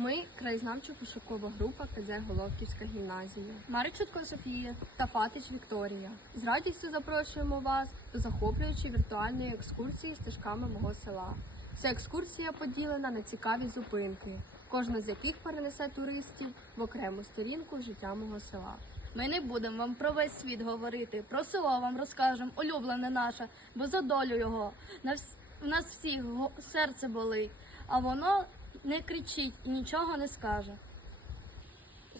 Ми краєзнавчо-пошукова група КЗ Головківська гімназія. Маричутко Софія та Фатич Вікторія. З радістю запрошуємо вас до захоплюючої віртуальної екскурсії стежками мого села. Ця екскурсія поділена на цікаві зупинки, кожна з яких перенесе туристів в окрему сторінку життя мого села. Ми не будемо вам про весь світ говорити, про село вам розкажемо, улюблене наше, бо за долю його. В нас всіх серце болить, а воно не кричить і нічого не скаже.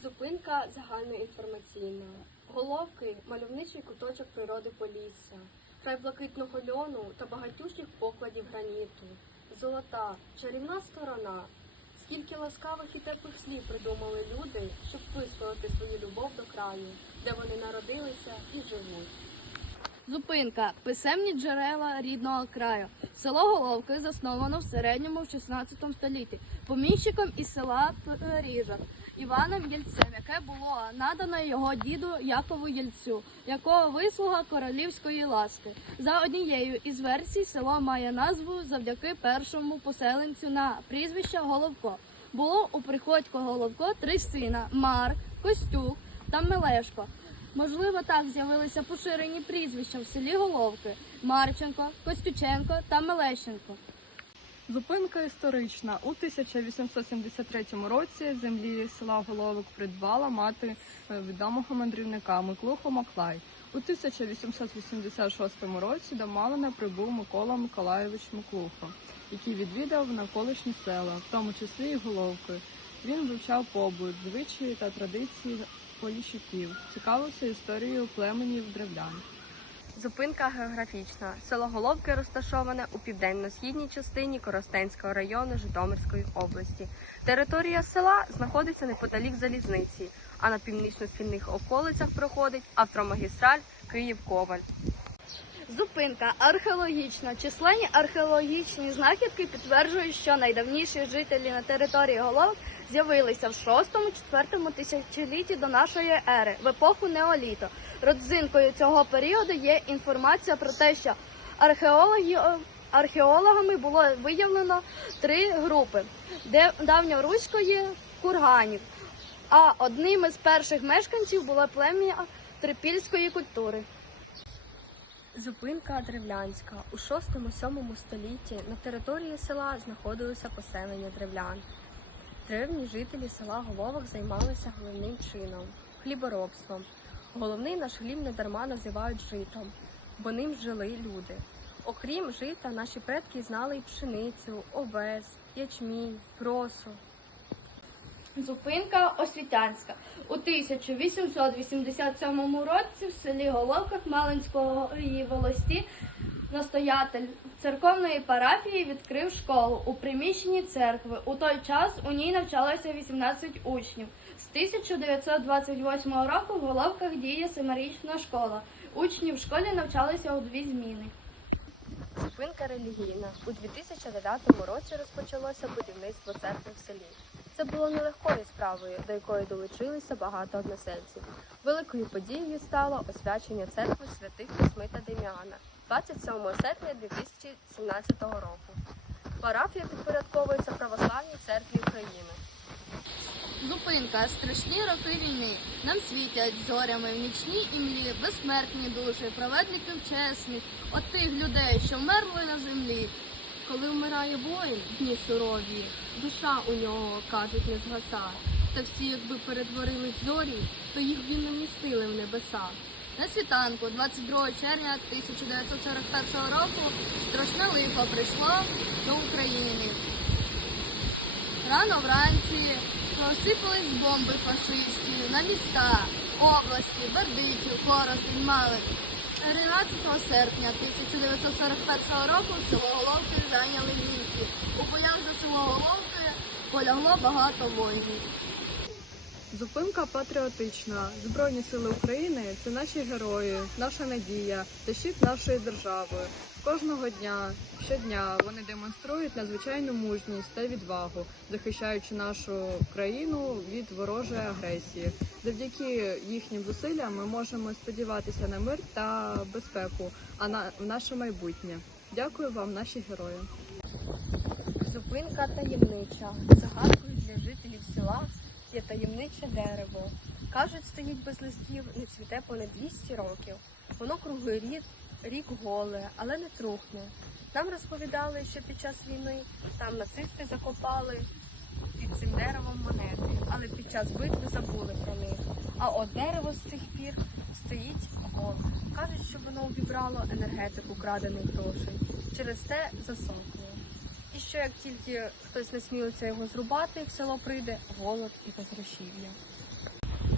Зупинка загальноінформаційна. Головки мальовничий куточок природи Полісся, край блакитного льону та багатющих покладів граніту. Золота, чарівна сторона. Скільки ласкавих і теплих слів придумали люди, щоб висловити свою любов до краю, де вони народилися і живуть. Зупинка писемні джерела рідного краю. Село Головки засновано в середньому в 16 столітті поміщиком із села Періжак Іваном Єльцем, яке було надано його діду Якову Єльцю, якого вислуга королівської ласки. За однією із версій, село має назву завдяки першому поселенцю на прізвище Головко. Було у Приходько Головко три сина Марк, Костюк та Мелешко. Можливо, так з'явилися поширені прізвища в селі Головки Марченко, Костюченко та Мелещенко. Зупинка історична. У 1873 році землі села Головок придбала мати е, відомого мандрівника Миклуху Маклай. У 1886 році до Малина прибув Микола Миколайович Миклухо, який відвідав навколишні села, в тому числі і Головки. Він вивчав побут, звичаї та традиції поліщуків, цікавився історією племенів древлян. Зупинка географічна. Село Головки розташоване у південно-східній частині Коростенського району Житомирської області. Територія села знаходиться неподалік залізниці, а на північно-східних околицях проходить автомагістраль Київ-Коваль. Зупинка археологічна. Численні археологічні знахідки підтверджують, що найдавніші жителі на території Головок з'явилися в 6-4 тисячолітті до нашої ери, в епоху неоліту. Родзинкою цього періоду є інформація про те, що археологи, археологами було виявлено три групи давньоруської курганів. А одним із перших мешканців було плем'я трипільської культури. Зупинка древлянська. У 6-7 столітті на території села знаходилося поселення древлян. Древні жителі села Головок займалися головним чином хліборобством. Головний наш хліб не дарма називають житом, бо ним жили люди. Окрім жита, наші предки знали й пшеницю, овес, ячмінь, просу. Зупинка Освітянська. У 1887 році в селі Головках Малинської волості настоятель церковної парафії відкрив школу у приміщенні церкви. У той час у ній навчалося 18 учнів. З 1928 року в Головках діє семирічна школа. Учні в школі навчалися у дві зміни. Зупинка релігійна. У 2009 році розпочалося будівництво церкви в селі. Це було нелегкою справою, до якої долучилися багато односельців. Великою подією стало освячення церкви святих Косми та Дем'яна 27 серпня 2017 року. Парафія підпорядковується православній церкві України. Зупинка страшні роки війни. Нам світять зорями в нічній імлі, безсмертні душі, праведників чесних, от тих людей, що вмерли на землі. Коли вмирає воїн, дні сурові, душа у нього, кажуть, не згаса. Та всі, якби перетворились зорі, то їх і не вмістили в небеса. На світанку 22 червня 1941 року страшне лихо прийшло до України. Рано вранці посипались бомби фашистів на міста, області, Бердичів, Коростень, Малик. 13 серпня 1941 року село Головки зайняли німці. У полях за село Головки полягло багато воїнів. Зупинка патріотична. Збройні сили України це наші герої, наша надія та щит нашої держави. Кожного дня, щодня вони демонструють надзвичайну мужність та відвагу, захищаючи нашу країну від ворожої агресії. Завдяки їхнім зусиллям ми можемо сподіватися на мир та безпеку, а на наше майбутнє. Дякую вам, наші герої. Зупинка таємнича. Загадкою для жителів села є таємниче дерево. Кажуть, стоїть без листів, не цвіте понад 200 років. Воно круглий рік, рік голе, але не трухне. Нам розповідали, що під час війни там нацисти закопали під цим деревом монети, але під час битви забули про них. А от дерево з цих пір стоїть голе. Кажуть, що воно обібрало енергетику крадених грошей. Через те засохло. І що як тільки хтось насмілиться його зрубати, в село прийде голод і безгрошів'я.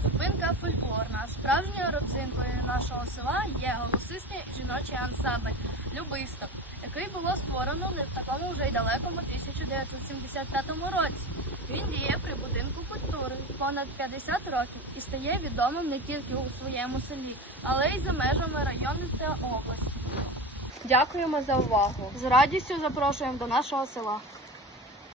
Зупинка фольклорна. Справжньою родзинкою нашого села є голосистий жіночий ансамбль Любисток, який було створено не в такому вже й далекому 1975 році. Він діє при будинку культури понад 50 років і стає відомим не тільки у своєму селі, але й за межами району та області. Дякуємо за увагу! З радістю запрошуємо до нашого села.